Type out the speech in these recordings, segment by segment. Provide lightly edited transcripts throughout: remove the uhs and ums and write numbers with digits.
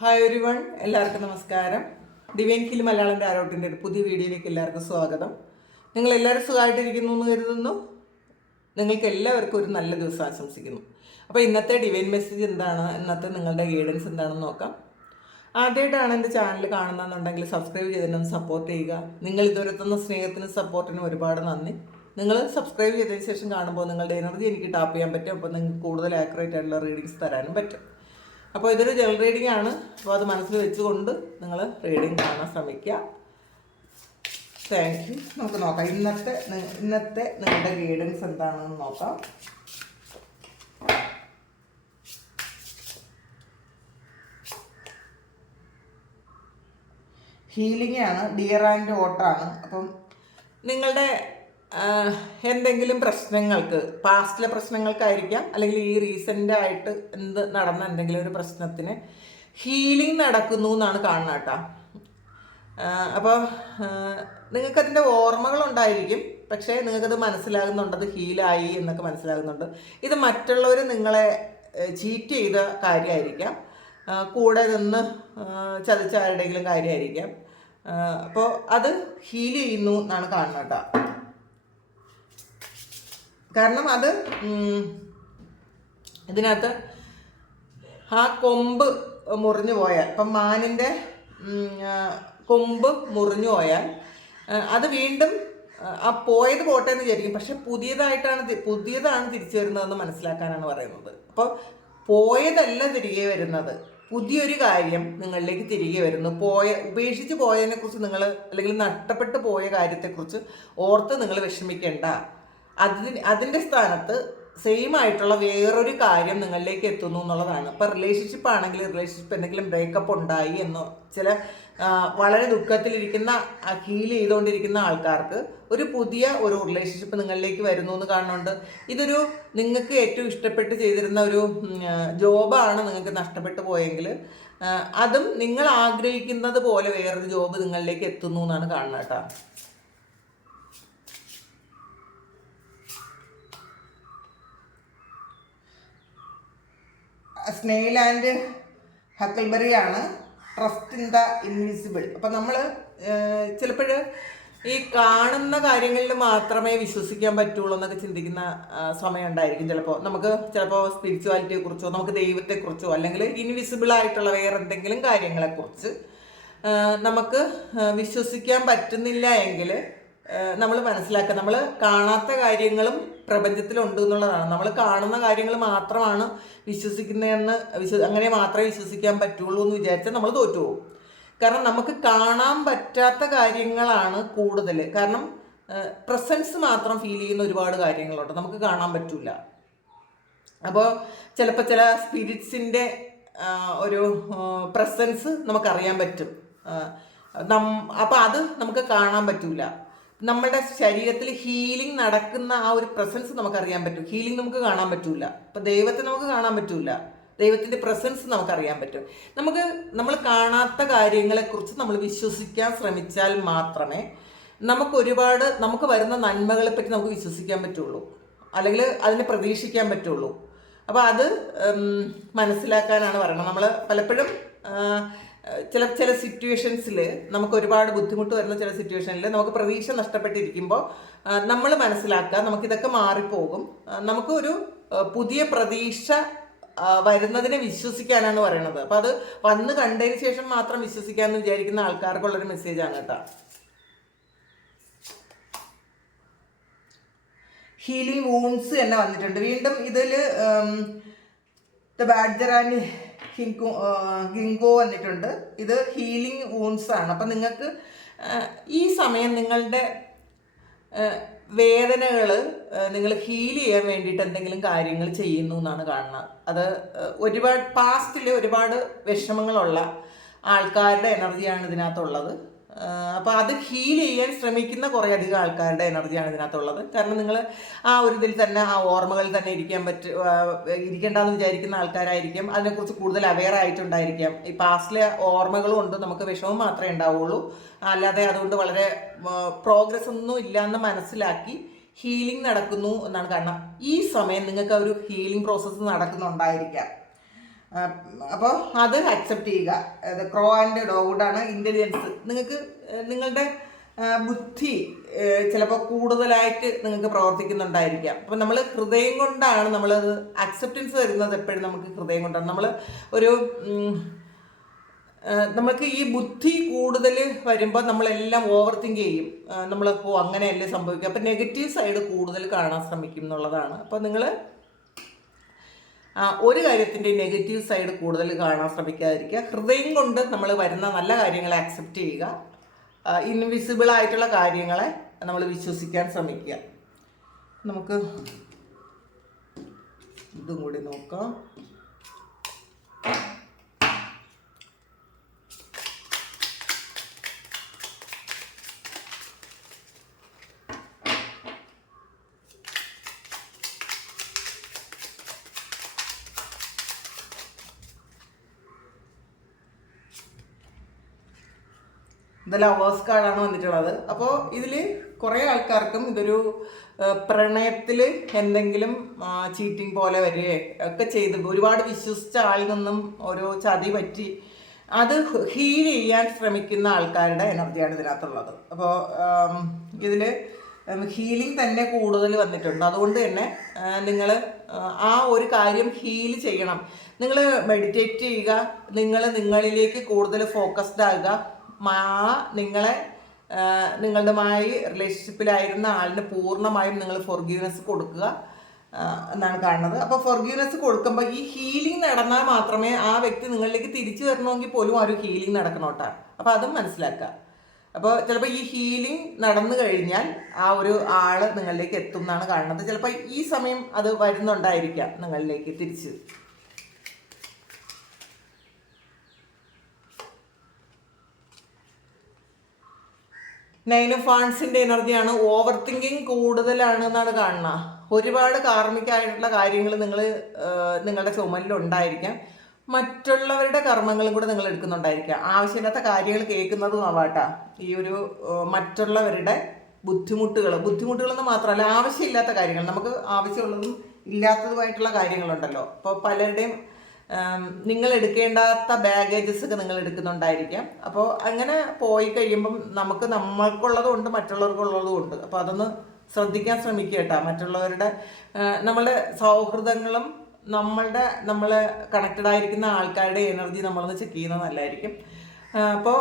Hi every one, എല്ലാവർക്കും നമസ്കാരം. Divine hill Malayalam ടാരോട്ടിൻ്റെ ഒരു പുതിയ വീഡിയോയിലേക്ക് എല്ലാവർക്കും സ്വാഗതം. നിങ്ങൾ എല്ലാവരും സുഖമായിട്ടിരിക്കുന്നു എന്ന് കരുതുന്നു. നിങ്ങൾക്ക് എല്ലാവർക്കും ഒരു നല്ല ദിവസം ആശംസിക്കുന്നു. അപ്പോൾ ഇന്നത്തെ ഡിവൈൻ മെസ്സേജ് എന്താണ്, ഇന്നത്തെ നിങ്ങളുടെ ഗൈഡൻസ് എന്താണെന്ന് നോക്കാം. ആദ്യമായിട്ടാണ് എൻ്റെ ചാനൽ കാണുന്നതെന്നുണ്ടെങ്കിൽ സബ്സ്ക്രൈബ് ചെയ്തിട്ടൊന്ന് സപ്പോർട്ട് ചെയ്യുക. നിങ്ങൾ ഇതുവരെ തന്ന സ്നേഹത്തിനും സപ്പോർട്ടിനും ഒരുപാട് നന്ദി. നിങ്ങൾ സബ്സ്ക്രൈബ് ചെയ്തതിന് ശേഷം കാണുമ്പോൾ നിങ്ങളുടെ എനർജി എനിക്ക് ടാപ്പ് ചെയ്യാൻ പറ്റും. അപ്പോൾ നിങ്ങൾക്ക് കൂടുതൽ ആക്യുറേറ്റ് ആയിട്ടുള്ള റീഡിങ്സ് തരാനും പറ്റും. അപ്പോൾ ഇതൊരു ജനറൽ റീഡിംഗ് ആണ്. അപ്പോൾ അത് മനസ്സിൽ വെച്ചുകൊണ്ട് നിങ്ങൾ റീഡിംഗ് കാണാൻ ശ്രമിക്കുക. Thank you. നമുക്ക് നോക്കാം ഇന്നത്തെ നിങ്ങളുടെ ഗൈഡൻസ് എന്താണെന്ന് നോക്കാം. ഹീലിംഗ് ആണ്, ഡിയർ ആൻഡ് ഓട്ടാണ്. അപ്പം നിങ്ങളുടെ എന്തെങ്കിലും പ്രശ്നങ്ങൾക്ക്, പാസ്റ്റിലെ പ്രശ്നങ്ങൾക്കായിരിക്കാം, അല്ലെങ്കിൽ ഈ റീസെൻ്റായിട്ട് നടന്ന എന്തെങ്കിലും ഒരു പ്രശ്നത്തിന് ഹീലിംഗ് നടക്കുന്നു എന്നാണ് കാണുന്നത് കേട്ടോ. അപ്പോൾ നിങ്ങൾക്കതിൻ്റെ ഓർമ്മകളുണ്ടായിരിക്കും, പക്ഷേ നിങ്ങൾക്കത് മനസ്സിലാകുന്നുണ്ട്, അത് ഹീലായി എന്നൊക്കെ മനസ്സിലാകുന്നുണ്ട്. ഇത് മറ്റുള്ളവർ നിങ്ങളെ ചീറ്റ് ചെയ്ത കാര്യമായിരിക്കാം, കൂടെ നിന്ന് ചതിച്ച ആരുടെയെങ്കിലും കാര്യമായിരിക്കാം. അപ്പോൾ അത് ഹീൽ ചെയ്യുന്നു എന്നാണ് കാണുന്നത് കേട്ടോ. കാരണം അത് ഇതിനകത്ത് ആ കൊമ്പ് മുറിഞ്ഞു പോയാൽ, ഇപ്പം മാനിൻ്റെ കൊമ്പ് മുറിഞ്ഞു പോയാൽ അത് വീണ്ടും ആ പോയത് പോട്ടെ എന്ന് വിചാരിക്കും, പക്ഷെ പുതിയതാണ് തിരിച്ചു വരുന്നതെന്ന് മനസ്സിലാക്കാനാണ് പറയുന്നത്. അപ്പോൾ പോയതല്ല തിരികെ വരുന്നത്, പുതിയൊരു കാര്യം നിങ്ങളിലേക്ക് തിരികെ വരുന്നു. ഉപേക്ഷിച്ച് പോയതിനെക്കുറിച്ച് നിങ്ങൾ, അല്ലെങ്കിൽ നഷ്ടപ്പെട്ടു പോയ കാര്യത്തെക്കുറിച്ച് ഓർത്ത് നിങ്ങൾ വിഷമിക്കേണ്ട. അതിൻ്റെ സ്ഥാനത്ത് സെയിം ആയിട്ടുള്ള വേറൊരു കാര്യം നിങ്ങളിലേക്ക് എത്തുന്നു എന്നുള്ളതാണ്. ഇപ്പം റിലേഷൻഷിപ്പ് ആണെങ്കിൽ, റിലേഷൻഷിപ്പ് എന്തെങ്കിലും ബ്രേക്കപ്പ് ഉണ്ടായി എന്നോ, ചില വളരെ ദുഃഖത്തിലിരിക്കുന്ന, ഹീൽ ചെയ്തുകൊണ്ടിരിക്കുന്ന ആൾക്കാർക്ക് ഒരു പുതിയ റിലേഷൻഷിപ്പ് നിങ്ങളിലേക്ക് വരുന്നു എന്ന് കാണുന്നുണ്ട്. ഇതൊരു നിങ്ങൾക്ക് ഏറ്റവും ഇഷ്ടപ്പെട്ട് ചെയ്തിരുന്ന ഒരു ജോബാണ് നിങ്ങൾക്ക് നഷ്ടപ്പെട്ടു പോയെങ്കിൽ അതും നിങ്ങൾ ആഗ്രഹിക്കുന്നത് പോലെ വേറൊരു ജോബ് നിങ്ങളിലേക്ക് എത്തുന്നു എന്നാണ് കാണുന്നത് കേട്ടോ. സ്നെയിൽ ആൻഡ് ഹക്കിൾബറി ആണ്. Trust in the invisible. അപ്പം നമ്മൾ ചിലപ്പോൾ ഈ കാണുന്ന കാര്യങ്ങളിൽ മാത്രമേ വിശ്വസിക്കാൻ പറ്റുള്ളൂ എന്നൊക്കെ ചിന്തിക്കുന്ന സമയം ഉണ്ടായിരിക്കും. ചിലപ്പോൾ സ്പിരിച്വാലിറ്റിയെക്കുറിച്ചോ, നമുക്ക് ദൈവത്തെക്കുറിച്ചോ, അല്ലെങ്കിൽ ഇൻവിസിബിൾ ആയിട്ടുള്ള വേറെ എന്തെങ്കിലും കാര്യങ്ങളെക്കുറിച്ച് നമുക്ക് വിശ്വസിക്കാൻ പറ്റുന്നില്ല എങ്കിൽ നമ്മൾ മനസ്സിലാക്കുക, നമ്മൾ കാണാത്ത കാര്യങ്ങളും പ്രപഞ്ചത്തിലുണ്ട് എന്നുള്ളതാണ്. നമ്മൾ കാണുന്ന കാര്യങ്ങൾ മാത്രമാണ് വിശ്വസിക്കുന്നതെന്ന് അങ്ങനെ മാത്രമേ വിശ്വസിക്കാൻ പറ്റുള്ളൂ എന്ന് വിചാരിച്ചാൽ നമ്മൾ തോറ്റുപോകും. കാരണം നമുക്ക് കാണാൻ പറ്റാത്ത കാര്യങ്ങളാണ് കൂടുതൽ. കാരണം പ്രസൻസ് മാത്രം ഫീൽ ചെയ്യുന്ന ഒരുപാട് കാര്യങ്ങളുണ്ട്, നമുക്ക് കാണാൻ പറ്റില്ല. അപ്പോൾ ചിലപ്പോൾ ചില സ്പിരിറ്റ്സിൻ്റെ ഒരു പ്രസൻസ് നമുക്കറിയാൻ പറ്റും. അപ്പോൾ അത് നമുക്ക് കാണാൻ പറ്റില്ല. നമ്മുടെ ശരീരത്തിൽ ഹീലിംഗ് നടക്കുന്ന ആ ഒരു പ്രസൻസ് നമുക്കറിയാൻ പറ്റും. ഹീലിംഗ് നമുക്ക് കാണാൻ പറ്റില്ല. ഇപ്പം ദൈവത്തെ നമുക്ക് കാണാൻ പറ്റില്ല, ദൈവത്തിൻ്റെ പ്രസൻസ് നമുക്കറിയാൻ പറ്റും. നമ്മൾ കാണാത്ത കാര്യങ്ങളെക്കുറിച്ച് നമ്മൾ വിശ്വസിക്കാൻ ശ്രമിച്ചാൽ മാത്രമേ നമുക്ക് വരുന്ന നന്മകളെ പറ്റി നമുക്ക് വിശ്വസിക്കാൻ പറ്റുള്ളൂ, അല്ലെങ്കിൽ അതിനെ പ്രതീക്ഷിക്കാൻ പറ്റുള്ളൂ. അപ്പോൾ അത് മനസ്സിലാക്കാനാണ് പറയുന്നത്. നമ്മൾ പലപ്പോഴും ചില സിറ്റുവേഷൻസിൽ നമുക്ക് ഒരുപാട് ബുദ്ധിമുട്ട് വരുന്ന ചില സിറ്റുവേഷനിൽ നമുക്ക് പ്രതീക്ഷ നഷ്ടപ്പെട്ടിരിക്കുമ്പോൾ നമ്മൾ മനസ്സിലാക്കുക, നമുക്കിതൊക്കെ മാറിപ്പോകും, നമുക്കൊരു പുതിയ പ്രതീക്ഷ വരുന്നതിനെ വിശ്വസിക്കാനാണ് പറയുന്നത്. അപ്പോൾ അത് വന്ന് കണ്ടതിന് ശേഷം മാത്രം വിശ്വസിക്കാമെന്ന് വിചാരിക്കുന്ന ആൾക്കാർക്കുള്ളൊരു മെസ്സേജാണ് കേട്ടോ. ഹീലിംഗ് വൂൺസ് തന്നെ വന്നിട്ടുണ്ട് വീണ്ടും. ഇതിൽ ദ ബാഡ്ജർ ആൻഡ് ഗിങ്കോ വന്നിട്ടുണ്ട്. ഇത് ഹീലിംഗ് വൂൺസ് ആണ്. അപ്പം നിങ്ങൾക്ക് ഈ സമയം നിങ്ങളുടെ വേദനകൾ നിങ്ങൾ ഹീൽ ചെയ്യാൻ വേണ്ടിയിട്ട് എന്തെങ്കിലും കാര്യങ്ങൾ ചെയ്യുന്നു എന്നാണ് കാണുന്നത്. അത് പാസ്റ്റിൽ ഒരുപാട് വിഷമങ്ങളുള്ള ആൾക്കാരുടെ എനർജിയാണ് ഇതിനകത്തുള്ളത്. അപ്പോൾ അത് ഹീൽ ചെയ്യാൻ ശ്രമിക്കുന്ന കുറേ അധികം ആൾക്കാരുടെ എനർജിയാണ് ഇതിനകത്തുള്ളത്. കാരണം നിങ്ങൾ ആ ഒരു ഇതിൽ തന്നെ, ആ ഓർമ്മകളിൽ തന്നെ ഇരിക്കേണ്ടെന്ന് വിചാരിക്കുന്ന ആൾക്കാരായിരിക്കും. അതിനെക്കുറിച്ച് കൂടുതൽ അവെയർ ആയിട്ടുണ്ടായിരിക്കാം. ഈ പാസ്റ്റിലെ ഓർമ്മകളും ഉണ്ട്, നമുക്ക് വിഷമം മാത്രമേ ഉണ്ടാവുള്ളൂ, അല്ലാതെ അതുകൊണ്ട് വളരെ പ്രോഗ്രസ് ഒന്നും ഇല്ലയെന്ന് മനസ്സിലാക്കി ഹീലിംഗ് നടക്കുന്നു എന്നാണ്. കാരണം ഈ സമയം നിങ്ങൾക്ക് ഒരു ഹീലിംഗ് പ്രോസസ്സ് നടക്കുന്നുണ്ടായിരിക്കാം. അപ്പോൾ അത് അക്സെപ്റ്റ് ചെയ്യുക. അത് ക്രോ ആൻഡ് ഡോഗാണ് ഇൻ്റലിജൻസ്. നിങ്ങൾക്ക് നിങ്ങളുടെ ബുദ്ധി ചിലപ്പോൾ കൂടുതലായിട്ട് നിങ്ങൾക്ക് പ്രവർത്തിക്കുന്നുണ്ടായിരിക്കാം. അപ്പോൾ നമ്മൾ ഹൃദയം കൊണ്ടാണ് നമ്മളത് അക്സെപ്റ്റൻസ് വരുന്നത്. എപ്പോഴും നമുക്ക് ഹൃദയം കൊണ്ടാണ്. നമ്മൾ ഒരു നമുക്ക് ഈ ബുദ്ധി കൂടുതൽ വരുമ്പോൾ നമ്മളെല്ലാം ഓവർ തിങ്ക് ചെയ്യും. നമ്മൾ അങ്ങനെയല്ലേ സംഭവിക്കുക. അപ്പോൾ നെഗറ്റീവ് സൈഡ് കൂടുതൽ കാണാൻ ശ്രമിക്കും എന്നുള്ളതാണ്. അപ്പോൾ നിങ്ങൾ ഒരു കാര്യത്തിൻ്റെ നെഗറ്റീവ് സൈഡ് കൂടുതൽ കാണാൻ ശ്രമിക്കാതിരിക്കുക. ഹൃദയം കൊണ്ട് നമ്മൾ വരുന്ന നല്ല കാര്യങ്ങളെ അക്സെപ്റ്റ് ചെയ്യുക. ഇൻവിസിബിൾ ആയിട്ടുള്ള കാര്യങ്ങളെ നമ്മൾ വിശ്വസിക്കാൻ ശ്രമിക്കുക. നമുക്ക് ഇതും കൂടി നോക്കാം. ഇത് ലവേഴ്സ് കാർഡാണ് വന്നിട്ടുള്ളത്. അപ്പോൾ ഇതിൽ കുറേ ആൾക്കാർക്കും ഇതൊരു പ്രണയത്തിൽ എന്തെങ്കിലും ചീറ്റിംഗ് പോലെ വരികയോ ഒക്കെ ചെയ്ത് ഒരുപാട് വിശ്വസിച്ച ആളിൽ നിന്നും ഓരോ ചതി പറ്റി അത് ഹീൽ ചെയ്യാൻ ശ്രമിക്കുന്ന ആൾക്കാരുടെ എനർജിയാണ് ഇതിനകത്തുള്ളത്. അപ്പോൾ ഇതിൽ ഹീലിംഗ് തന്നെ കൂടുതൽ വന്നിട്ടുണ്ട്. അതുകൊണ്ട് തന്നെ നിങ്ങൾ ആ ഒരു കാര്യം ഹീൽ ചെയ്യണം. നിങ്ങൾ മെഡിറ്റേറ്റ് ചെയ്യുക. നിങ്ങൾ നിങ്ങളിലേക്ക് കൂടുതൽ ഫോക്കസ്ഡ് ആകുക. നിങ്ങളുടെമായി റിലേഷൻഷിപ്പിലായിരുന്ന ആളിന് പൂർണ്ണമായും നിങ്ങൾ ഫോർഗീവ്നെസ് കൊടുക്കുക എന്നാണ് കാണുന്നത്. അപ്പോൾ ഫോർഗീവ്നെസ് കൊടുക്കുമ്പോൾ ഈ ഹീലിംഗ് നടന്നാൽ മാത്രമേ ആ വ്യക്തി നിങ്ങളിലേക്ക് തിരിച്ചു വരണമെങ്കിൽ പോലും ആ ഒരു ഹീലിംഗ് നടക്കണോട്ടാ. അപ്പോൾ അതും മനസ്സിലാക്കുക. അപ്പോൾ ചിലപ്പോൾ ഈ ഹീലിംഗ് നടന്നു കഴിഞ്ഞാൽ ആ ഒരു ആൾ നിങ്ങളിലേക്ക് എത്തും എന്നാണ് കാണുന്നത്. ചിലപ്പോൾ ഈ സമയം അത് വരുന്നുണ്ടായിരിക്കാം നിങ്ങളിലേക്ക് തിരിച്ച്. നൈൻ ഓഫ് വാണ്ട്സിൻ്റെ എനർജിയാണ്. ഓവർ തിങ്കിങ് കൂടുതലാണ് എന്നാണ് കാണുന്നത്. ഒരുപാട് കാർമ്മികമായിട്ടുള്ള കാര്യങ്ങൾ നിങ്ങളുടെ ചുമലിലുണ്ടായിരിക്കാം. മറ്റുള്ളവരുടെ കർമ്മങ്ങളും കൂടെ നിങ്ങൾ എടുക്കുന്നുണ്ടായിരിക്കാം. ആവശ്യമില്ലാത്ത കാര്യങ്ങൾ കേൾക്കുന്നതും ആവാട്ടാ. ഈ ഒരു മറ്റുള്ളവരുടെ ബുദ്ധിമുട്ടുകളെന്ന് മാത്രമല്ല ആവശ്യമില്ലാത്ത കാര്യങ്ങൾ, നമുക്ക് ആവശ്യമുള്ളതും ഇല്ലാത്തതുമായിട്ടുള്ള കാര്യങ്ങളുണ്ടല്ലോ. അപ്പോൾ പലരുടെയും നിങ്ങൾ എടുക്കേണ്ടാത്ത ബാഗേജസ് ഒക്കെ നിങ്ങൾ എടുക്കുന്നുണ്ടായിരിക്കാം. അപ്പോൾ അങ്ങനെ പോയി കഴിയുമ്പം നമ്മൾക്കുള്ളതും ഉണ്ട്, മറ്റുള്ളവർക്കുള്ളതും ഉണ്ട്. അപ്പോൾ അതൊന്ന് ശ്രദ്ധിക്കാൻ ശ്രമിക്കുക കേട്ടോ. മറ്റുള്ളവരുടെ നമ്മളുടെ സൗഹൃദങ്ങളും നമ്മൾ കണക്റ്റഡ് ആയിരിക്കുന്ന ആൾക്കാരുടെ എനർജി നമ്മളൊന്ന് ചെക്ക് ചെയ്യുന്നത് നല്ലതായിരിക്കും. അപ്പോൾ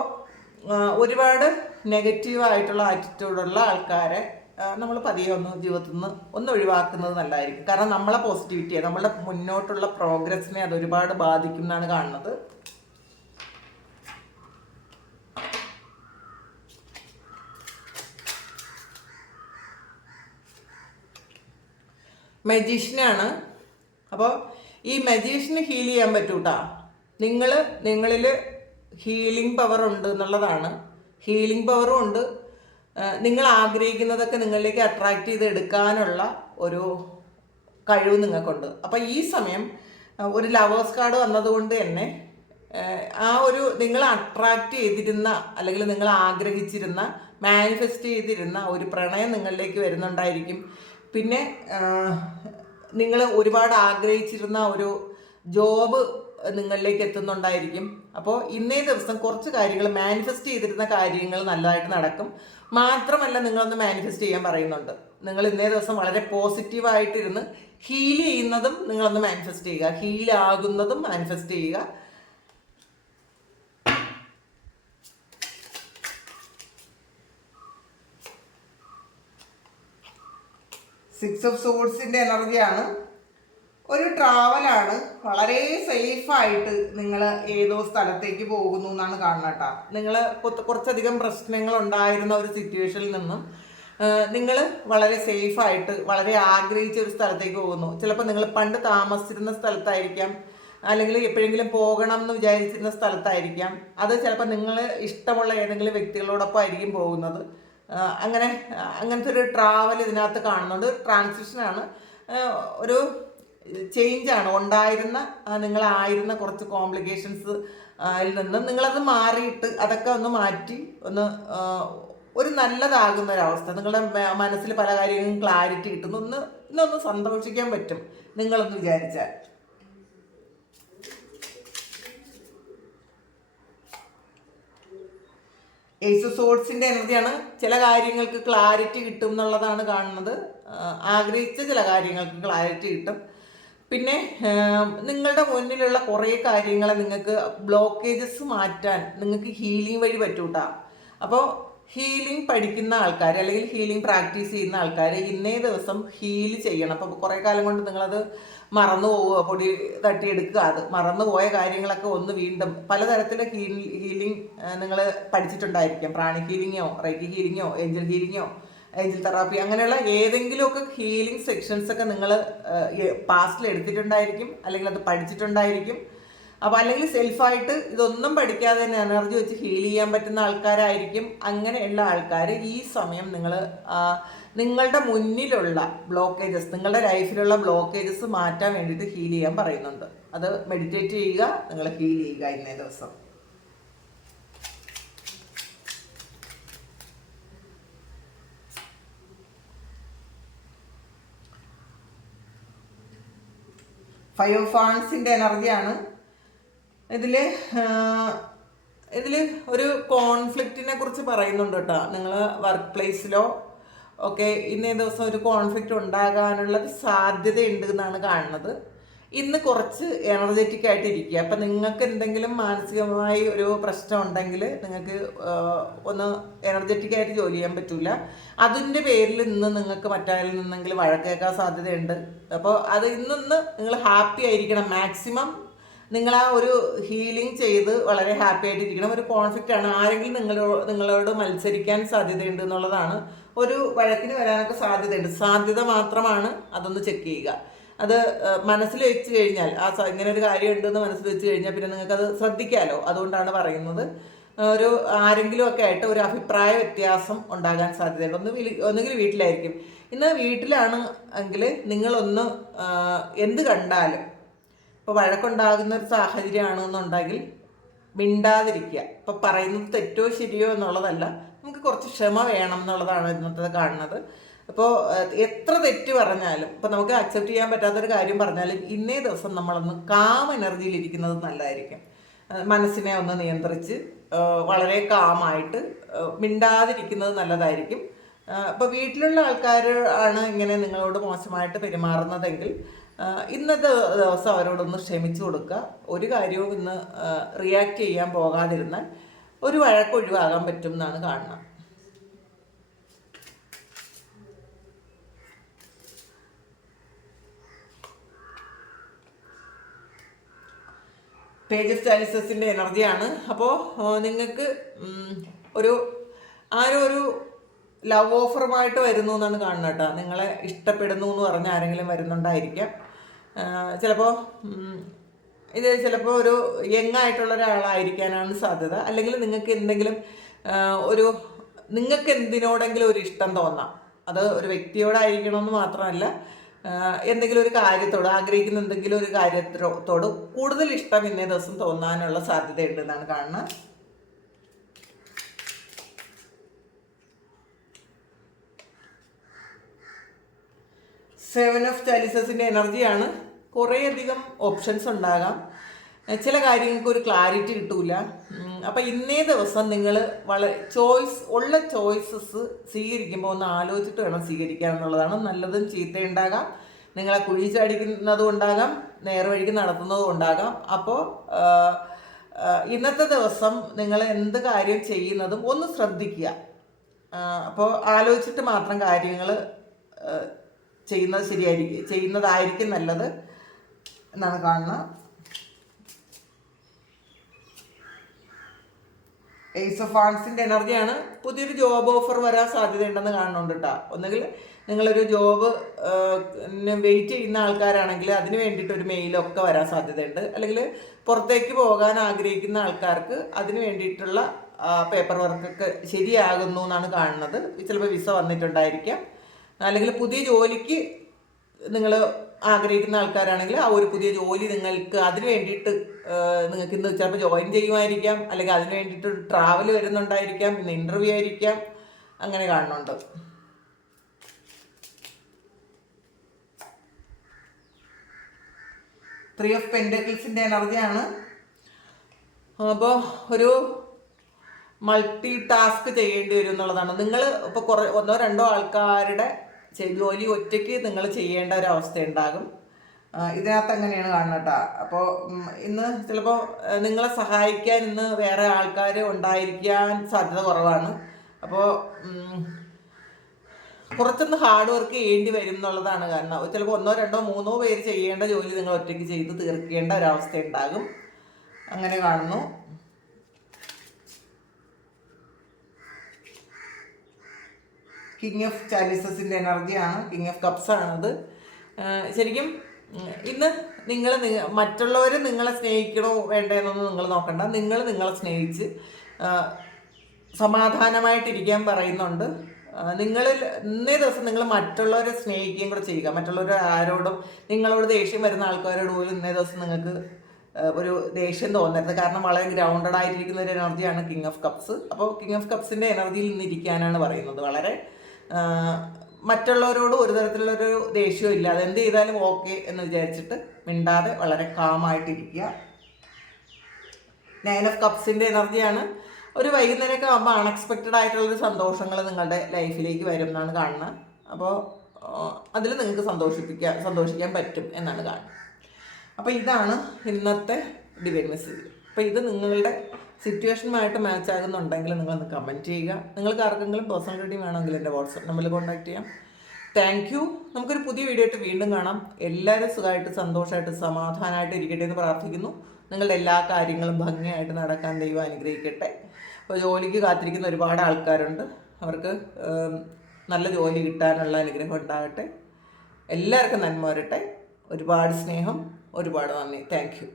ഒരുപാട് നെഗറ്റീവായിട്ടുള്ള ആറ്റിറ്റ്യൂഡുള്ള ആൾക്കാരെ നമ്മൾ പതിയെ ജീവിതത്തിൽ നിന്ന് ഒഴിവാക്കുന്നത് നല്ലതായിരിക്കും. കാരണം നമ്മളെ പോസിറ്റിവിറ്റിയെ, നമ്മളുടെ മുന്നോട്ടുള്ള പ്രോഗ്രസ്സിനെ അത് ഒരുപാട് ബാധിക്കും എന്നാണ് കാണുന്നത്. മജീഷ്യനാണ്. അപ്പോൾ ഈ മജീഷ്യന് ഹീൽ ചെയ്യാൻ പറ്റൂട്ടാ. നിങ്ങളിൽ ഹീലിംഗ് പവർ ഉണ്ട് എന്നുള്ളതാണ്. ഹീലിംഗ് പവറും ഉണ്ട്. നിങ്ങൾ ആഗ്രഹിക്കുന്നതൊക്കെ നിങ്ങളിലേക്ക് അട്രാക്റ്റ് ചെയ്ത് എടുക്കാനുള്ള ഒരു കഴിവ് നിങ്ങൾക്കുണ്ട്. അപ്പോൾ ഈ സമയം ഒരു ലവേഴ്സ് കാർഡ് വന്നതുകൊണ്ട് തന്നെ ആ ഒരു നിങ്ങൾ അട്രാക്റ്റ് ചെയ്തിരുന്ന അല്ലെങ്കിൽ നിങ്ങൾ ആഗ്രഹിച്ചിരുന്ന മാനിഫെസ്റ്റ് ചെയ്തിരുന്ന ഒരു പ്രണയം നിങ്ങളിലേക്ക് വരുന്നുണ്ടായിരിക്കും. പിന്നെ നിങ്ങൾ ഒരുപാട് ആഗ്രഹിച്ചിരുന്ന ഒരു ജോബ് നിങ്ങളിലേക്ക് എത്തുന്നുണ്ടായിരിക്കും. അപ്പോൾ ഇന്നേ ദിവസം കുറച്ച് കാര്യങ്ങൾ മാനിഫെസ്റ്റ് ചെയ്തിരുന്ന കാര്യങ്ങൾ നല്ലതായിട്ട് നടക്കും. മാത്രമല്ല നിങ്ങളൊന്ന് മാനിഫെസ്റ്റ് ചെയ്യാൻ പറയുന്നുണ്ട്. നിങ്ങൾ ഇന്നേ ദിവസം വളരെ പോസിറ്റീവായിട്ടിരുന്ന് ഹീൽ ചെയ്യുന്നതും നിങ്ങളൊന്ന് മാനിഫെസ്റ്റ് ചെയ്യുക, ഹീലാകുന്നതും മാനിഫെസ്റ്റ് ചെയ്യുക. സിക്സ് ഓഫ് സോഡ്സിൻ്റെ എനർജിയാണ്. ഒരു ട്രാവലാണ്. വളരെ സേഫായിട്ട് നിങ്ങൾ ഏതോ സ്ഥലത്തേക്ക് പോകുന്നു എന്നാണ് കാണുന്നത് കേട്ടോ. നിങ്ങൾ കുറച്ചധികം പ്രശ്നങ്ങൾ ഉണ്ടായിരുന്ന ഒരു സിറ്റുവേഷനിൽ നിന്നും നിങ്ങൾ വളരെ സേഫായിട്ട് വളരെ ആഗ്രഹിച്ച ഒരു സ്ഥലത്തേക്ക് പോകുന്നു. ചിലപ്പോൾ നിങ്ങൾ പണ്ട് താമസിച്ചിരുന്ന സ്ഥലത്തായിരിക്കാം, അല്ലെങ്കിൽ എപ്പോഴെങ്കിലും പോകണം എന്ന് വിചാരിച്ചിരുന്ന സ്ഥലത്തായിരിക്കാം. അത് ചിലപ്പോൾ നിങ്ങൾ ഇഷ്ടമുള്ള ഏതെങ്കിലും വ്യക്തികളോടൊപ്പം ആയിരിക്കും പോകുന്നത്. അങ്ങനത്തെ ഒരു ട്രാവൽ ഇതിനകത്ത് കാണുന്നുണ്ട്. ട്രാൻസിഷനാണ്, ഒരു ചേഞ്ചാണ്. നിങ്ങളായിരുന്ന കുറച്ച് കോംപ്ലിക്കേഷൻസ് നിന്നും നിങ്ങളത് മാറിയിട്ട് അതൊക്കെ ഒന്ന് മാറ്റി ഒരു നല്ലതാകുന്ന ഒരവസ്ഥ. നിങ്ങളുടെ മനസ്സിൽ പല കാര്യങ്ങളും ക്ലാരിറ്റി കിട്ടുന്നു. ഇന്നൊന്ന് സന്തോഷിക്കാൻ പറ്റും നിങ്ങളൊന്ന് വിചാരിച്ചാൽ. ഏസ് സോഡ്സിൻ്റെ എനർജിയാണ്. ചില കാര്യങ്ങൾക്ക് ക്ലാരിറ്റി കിട്ടും എന്നുള്ളതാണ് കാണുന്നത്. ആഗ്രഹിച്ച ചില കാര്യങ്ങൾക്ക് ക്ലാരിറ്റി കിട്ടും. പിന്നെ നിങ്ങളുടെ മുന്നിലുള്ള കുറേ കാര്യങ്ങളെ നിങ്ങൾക്ക് ബ്ലോക്കേജസ് മാറ്റാൻ നിങ്ങൾക്ക് ഹീലിംഗ് വഴി പറ്റൂട്ടാ. അപ്പോൾ ഹീലിംഗ് പഠിക്കുന്ന ആൾക്കാർ അല്ലെങ്കിൽ ഹീലിംഗ് പ്രാക്ടീസ് ചെയ്യുന്ന ആൾക്കാർ ഇന്നേ ദിവസം ഹീൽ ചെയ്യണം. അപ്പോൾ കുറേ കാലം കൊണ്ട് നിങ്ങളത് മറന്നു പോവുക, പൊടി തട്ടിയെടുക്കുക, അത് മറന്നുപോയ കാര്യങ്ങളൊക്കെ ഒന്ന് വീണ്ടും പലതരത്തിലെ ഹീലിംഗ് നിങ്ങൾ പഠിച്ചിട്ടുണ്ടായിരിക്കും. പ്രാണി ഹീലിങ്ങോ, റൈക്കി ഹീലിങ്ങോ, ഏഞ്ചൽ ഹീലിങ്ങോ, ഏഞ്ചൽ തെറാപ്പി, അങ്ങനെയുള്ള ഏതെങ്കിലുമൊക്കെ ഹീലിംഗ് സെക്ഷൻസ് ഒക്കെ നിങ്ങൾ പാസ്റ്റിൽ എടുത്തിട്ടുണ്ടായിരിക്കും, അല്ലെങ്കിൽ അത് പഠിച്ചിട്ടുണ്ടായിരിക്കും. അപ്പോൾ അല്ലെങ്കിൽ സെൽഫായിട്ട് ഇതൊന്നും പഠിക്കാതെ തന്നെ എനർജി വെച്ച് ഹീൽ ചെയ്യാൻ പറ്റുന്ന ആൾക്കാരായിരിക്കും. അങ്ങനെയുള്ള ആൾക്കാർ ഈ സമയം നിങ്ങളുടെ മുന്നിലുള്ള ബ്ലോക്കേജസ്, നിങ്ങളുടെ ലൈഫിലുള്ള ബ്ലോക്കേജസ് മാറ്റാൻ വേണ്ടിയിട്ട് ഹീൽ ചെയ്യാൻ പറയുന്നുണ്ട്. അത് മെഡിറ്റേറ്റ് ചെയ്യുക, നിങ്ങൾ ഹീൽ ചെയ്യുക ഇന്നേ ദിവസം. ഫൈവ് ഓഫ് വാൻഡ്സിൻ്റെ എനർജിയാണ്. ഇതിൽ ഒരു കോൺഫ്ലിക്റ്റിനെ കുറിച്ച് പറയുന്നുണ്ട് കേട്ടോ. നിങ്ങൾ വർക്ക് പ്ലേസിലോ ഒക്കെ ഇന്നേ ദിവസം ഒരു കോൺഫ്ലിക്റ്റ് ഉണ്ടാകാനുള്ള സാധ്യതയുണ്ട് എന്നാണ് കാണുന്നത്. ഇന്ന് കുറച്ച് എനർജറ്റിക് ആയിട്ട് ഇരിക്കുക. അപ്പം നിങ്ങൾക്ക് എന്തെങ്കിലും മാനസികമായി ഒരു പ്രശ്നം ഉണ്ടെങ്കിൽ നിങ്ങൾക്ക് ഒന്ന് എനർജറ്റിക് ആയിട്ട് ജോലി ചെയ്യാൻ പറ്റില്ല. അതിൻ്റെ പേരിൽ ഇന്ന് നിങ്ങൾക്ക് മറ്റാരിൽ നിന്നെങ്കിലും വഴക്കേക്കാൻ സാധ്യതയുണ്ട്. അപ്പോൾ അത് ഇന്നൊന്ന് നിങ്ങൾ ഹാപ്പി ആയിരിക്കണം. മാക്സിമം നിങ്ങൾ ആ ഒരു ഹീലിംഗ് ചെയ്ത് വളരെ ഹാപ്പി ആയിട്ടിരിക്കണം. ഒരു കോൺഫ്ലിക്റ്റ് ആണ്, ആരെങ്കിലും നിങ്ങളോട് മത്സരിക്കാൻ സാധ്യതയുണ്ട് എന്നുള്ളതാണ്. ഒരു വഴക്കിന് വരാനൊക്കെ സാധ്യതയുണ്ട്. സാധ്യത മാത്രമാണ്, അതൊന്ന് ചെക്ക് ചെയ്യുക. അത് മനസ്സിൽ വെച്ച് കഴിഞ്ഞാൽ ഇങ്ങനെ ഒരു കാര്യം ഉണ്ടെന്ന് മനസ്സിൽ വെച്ച് കഴിഞ്ഞാൽ പിന്നെ നിങ്ങൾക്കത് ശ്രദ്ധിക്കാമല്ലോ. അതുകൊണ്ടാണ് പറയുന്നത്. ഒരു ആരെങ്കിലും ഒക്കെ ആയിട്ട് ഒരു അഭിപ്രായ വ്യത്യാസം ഉണ്ടാകാൻ സാധ്യതയുണ്ട്. ഒന്നുകിൽ വീട്ടിലായിരിക്കും. ഇന്ന് വീട്ടിലാണ് എങ്കിൽ നിങ്ങളൊന്ന് എന്ത് കണ്ടാലും, ഇപ്പോൾ വഴക്കുണ്ടാകുന്ന ഒരു സാഹചര്യമാണെന്നുണ്ടെങ്കിൽ മിണ്ടാതിരിക്കുക. ഇപ്പോൾ പറയുന്നത് തെറ്റോ ശരിയോ എന്നുള്ളതല്ല, നമുക്ക് കുറച്ച് ക്ഷമ വേണം എന്നുള്ളതാണ് ഇന്നത്തെ കാണുന്നത്. അപ്പോൾ എത്ര തെറ്റ് പറഞ്ഞാലും, ഇപ്പോൾ നമുക്ക് അക്സെപ്റ്റ് ചെയ്യാൻ പറ്റാത്തൊരു കാര്യം പറഞ്ഞാലും ഇന്നേ ദിവസം നമ്മളൊന്ന് കാം എനർജിയിലിരിക്കുന്നത് നല്ലതായിരിക്കും. മനസ്സിനെ ഒന്ന് നിയന്ത്രിച്ച് വളരെ കാമായിട്ട് മിണ്ടാതിരിക്കുന്നത് നല്ലതായിരിക്കും. ഇപ്പോൾ വീട്ടിലുള്ള ആൾക്കാർ ആണ് ഇങ്ങനെ നിങ്ങളോട് മോശമായിട്ട് പെരുമാറുന്നതെങ്കിൽ ഇന്നത്തെ ദിവസം അവരോടൊന്ന് ക്ഷമിച്ചു കൊടുക്കുക. ഒരു കാര്യവും ഇന്ന് റിയാക്ട് ചെയ്യാൻ പോകാതിരുന്നാൽ ഒരു വഴക്കൊഴിവാകാൻ പറ്റും എന്നാണ് കാണുന്നത്. പേജ് ഓഫ് ചാലിസസിൻ്റെ എനർജിയാണ്. അപ്പോൾ നിങ്ങൾക്ക് ആരോ ഒരു ലവ് ഓഫറുമായിട്ട് വരുന്നു എന്നാണ് കാണുന്നത് കേട്ടോ. നിങ്ങളെ ഇഷ്ടപ്പെടുന്നു എന്ന് പറഞ്ഞ് ആരെങ്കിലും വരുന്നുണ്ടായിരിക്കാം. ചിലപ്പോൾ ഒരു യങ് ആയിട്ടുള്ള ഒരാളായിരിക്കാനാണ് സാധ്യത. അല്ലെങ്കിൽ നിങ്ങൾക്ക് എന്തിനോടെങ്കിലും ഒരു ഇഷ്ടം തോന്നാം. അത് ഒരു വ്യക്തിയോടായിരിക്കണമെന്ന് മാത്രമല്ല, എന്തെങ്കിലും ഒരു കാര്യത്തോട് ആഗ്രഹിക്കുന്ന എന്തെങ്കിലും ഒരു കാര്യത്തോട് കൂടുതൽ ഇഷ്ടം ഇന്നേ ദിവസം തോന്നാനുള്ള സാധ്യതയുണ്ട് എന്നാണ് കാണുന്നത്. സെവൻ ഓഫ് ചാലിസസിൻ്റെ എനർജിയാണ്. കുറേയധികം ഓപ്ഷൻസ് ഉണ്ടാകാം. ചില കാര്യങ്ങൾക്ക് ഒരു ക്ലാരിറ്റി കിട്ടൂല. അപ്പം ഇന്നേ ദിവസം നിങ്ങൾ ഉള്ള ചോയ്സസ് സ്വീകരിക്കുമ്പോൾ ഒന്ന് ആലോചിച്ചിട്ട് വേണം സ്വീകരിക്കാൻ എന്നുള്ളതാണ്. നല്ലതും ചീത്തയുണ്ടാകാം, നിങ്ങളെ കുഴി ചാടിക്കുന്നതും ഉണ്ടാകാം, നേർവഴിക്ക് നടത്തുന്നതും ഉണ്ടാകാം. അപ്പോൾ ഇന്നത്തെ ദിവസം നിങ്ങൾ എന്ത് കാര്യം ചെയ്യുന്നതും ഒന്ന് ശ്രദ്ധിക്കുക. അപ്പോൾ ആലോചിച്ചിട്ട് മാത്രം കാര്യങ്ങൾ ചെയ്യുന്നതായിരിക്കും നല്ലത് എന്നാണ് കാണുന്നത്. ഏസ് ഓഫ് വാൻഡ്സിൻ്റെ എനർജിയാണ്. പുതിയൊരു ജോബ് ഓഫർ വരാൻ സാധ്യതയുണ്ടെന്ന് കാണുന്നുണ്ട് കേട്ടോ. ഒന്നുകിൽ നിങ്ങളൊരു ജോബ് വെയിറ്റ് ചെയ്യുന്ന ആൾക്കാരാണെങ്കിൽ അതിന് വേണ്ടിയിട്ട് ഒരു മെയിലൊക്കെ വരാൻ സാധ്യതയുണ്ട്. അല്ലെങ്കിൽ പുറത്തേക്ക് പോകാൻ ആഗ്രഹിക്കുന്ന ആൾക്കാർക്ക് അതിന് വേണ്ടിയിട്ടുള്ള പേപ്പർ വർക്കൊക്കെ ശരിയാകുന്നു എന്നാണ് കാണുന്നത്. ചിലപ്പോൾ വിസ വന്നിട്ടുണ്ടായിരിക്കാം. അല്ലെങ്കിൽ പുതിയ ജോലിക്ക് നിങ്ങൾ ആഗ്രഹിക്കുന്ന ആൾക്കാരാണെങ്കിൽ ആ ഒരു പുതിയ ജോലി നിങ്ങൾക്ക് അതിന് വേണ്ടിയിട്ട് നിങ്ങൾക്ക് ഇന്ന് ചിലപ്പോൾ ജോയിൻ ചെയ്യുമായിരിക്കാം. അല്ലെങ്കിൽ അതിന് വേണ്ടിയിട്ട് ട്രാവൽ വരുന്നുണ്ടായിരിക്കാം, ഇന്ന് ഇൻ്റർവ്യൂ ആയിരിക്കാം. അങ്ങനെ കാണുന്നുണ്ട്. ത്രീ ഓഫ് പെൻറ്റക്കിൾസിൻ്റെ എനർജിയാണ്. അപ്പോൾ മൾട്ടി ടാസ്ക് ചെയ്യേണ്ടി വരും എന്നുള്ളതാണ്. നിങ്ങൾ ഇപ്പോൾ കുറേ 1-2 ആൾക്കാരുടെ ജോലി ഒറ്റയ്ക്ക് നിങ്ങൾ ചെയ്യേണ്ട ഒരു അവസ്ഥ ഉണ്ടാകും. ഇതിനകത്ത് അങ്ങനെയാണ് കാണുന്നത് കേട്ടോ. അപ്പോൾ ഇന്ന് ചിലപ്പോൾ നിങ്ങളെ സഹായിക്കാൻ ഇന്ന് വേറെ ആൾക്കാർ ഉണ്ടായിരിക്കാൻ സാധ്യത കുറവാണ്. അപ്പോൾ കുറച്ചൊന്ന് ഹാർഡ് വർക്ക് ചെയ്യേണ്ടി വരും എന്നുള്ളതാണ്. കാരണം ചിലപ്പോൾ 1-2-3 പേര് ചെയ്യേണ്ട ജോലി നിങ്ങൾ ഒറ്റയ്ക്ക് ചെയ്ത് തീർക്കേണ്ട ഒരവസ്ഥ ഉണ്ടാകും. അങ്ങനെ കാണുന്നു. കിങ് ഓഫ് ചാലിസസിൻ്റെ എനർജിയാണ്, കിങ് ഓഫ് കപ്സ് ആണത്. ശരിക്കും ഇന്ന് നിങ്ങൾ മറ്റുള്ളവർ നിങ്ങളെ സ്നേഹിക്കണോ വേണ്ടതെന്നൊന്നും നിങ്ങൾ നോക്കണ്ട. നിങ്ങൾ നിങ്ങളെ സ്നേഹിച്ച് സമാധാനമായിട്ടിരിക്കാൻ പറയുന്നുണ്ട്. ഇന്നേ ദിവസം നിങ്ങൾ മറ്റുള്ളവരെ സ്നേഹിക്കുകയും കൂടെ ചെയ്യുക. മറ്റുള്ളവർ ആരോടും നിങ്ങളോട് ദേഷ്യം വരുന്ന ആൾക്കാരോട് പോലും ഇന്നേ ദിവസം നിങ്ങൾക്ക് ഒരു ദേഷ്യം തോന്നരുത്. കാരണം വളരെ ഗ്രൗണ്ടഡ് ആയിട്ടിരിക്കുന്ന ഒരു എനർജിയാണ് കിങ് ഓഫ് കപ്സ്. അപ്പോൾ കിങ് ഓഫ് കപ്സിൻ്റെ എനർജിയിൽ നിന്നിരിക്കാനാണ് പറയുന്നത്. വളരെ മറ്റുള്ളവരോട് ഒരു തരത്തിലുള്ളൊരു ദേഷ്യവും ഇല്ലാതെ എന്ത് ചെയ്താലും ഓക്കെ എന്ന് വിചാരിച്ചിട്ട് മിണ്ടാതെ വളരെ കാമായിട്ടിരിക്കുക. 9 ഓഫ് കപ്സിൻ്റെ എനർജിയാണ്. ഒരു വൈകുന്നേരമൊക്കെ ആകുമ്പോൾ അൺഎക്സ്പെക്റ്റഡ് ആയിട്ടുള്ളൊരു സന്തോഷങ്ങൾ നിങ്ങളുടെ ലൈഫിലേക്ക് വരും എന്നാണ് കാണുന്നത്. അപ്പോൾ അതിൽ നിങ്ങൾക്ക് സന്തോഷിക്കാൻ പറ്റും എന്നാണ് കാണുന്നത്. അപ്പോൾ ഇതാണ് ഇന്നത്തെ ഡിവൈൻ മെസ്സേജ്. അപ്പോൾ ഇത് നിങ്ങളുടെ സിറ്റുവേഷനുമായിട്ട് മാച്ച് ആകുന്നുണ്ടെങ്കിൽ നിങ്ങളൊന്ന് കമൻറ്റ് ചെയ്യുക. നിങ്ങൾക്ക് ആർക്കെങ്കിലും പേഴ്സണൽ റീഡിംഗ് വേണമെങ്കിൽ എൻ്റെ വാട്സപ്പ് നമ്പറിൽ കോൺടാക്ട് ചെയ്യാം. Thank you. നമുക്കൊരു പുതിയ വീഡിയോ ആയിട്ട് വീണ്ടും കാണാം. എല്ലാവരും സുഖമായിട്ട് സന്തോഷമായിട്ട് സമാധാനമായിട്ട് ഇരിക്കട്ടെ എന്ന് പ്രാർത്ഥിക്കുന്നു. നിങ്ങളുടെ എല്ലാ കാര്യങ്ങളും ഭംഗിയായിട്ട് നടക്കാൻ ദൈവം അനുഗ്രഹിക്കട്ടെ. അപ്പോൾ ജോലിക്ക് കാത്തിരിക്കുന്ന ഒരുപാട് ആൾക്കാരുണ്ട്. അവർക്ക് നല്ല ജോലി കിട്ടാനുള്ള അനുഗ്രഹം ഉണ്ടാകട്ടെ. എല്ലാവർക്കും നന്മ വരട്ടെ. ഒരുപാട് സ്നേഹം, ഒരുപാട് നന്ദി. Thank you.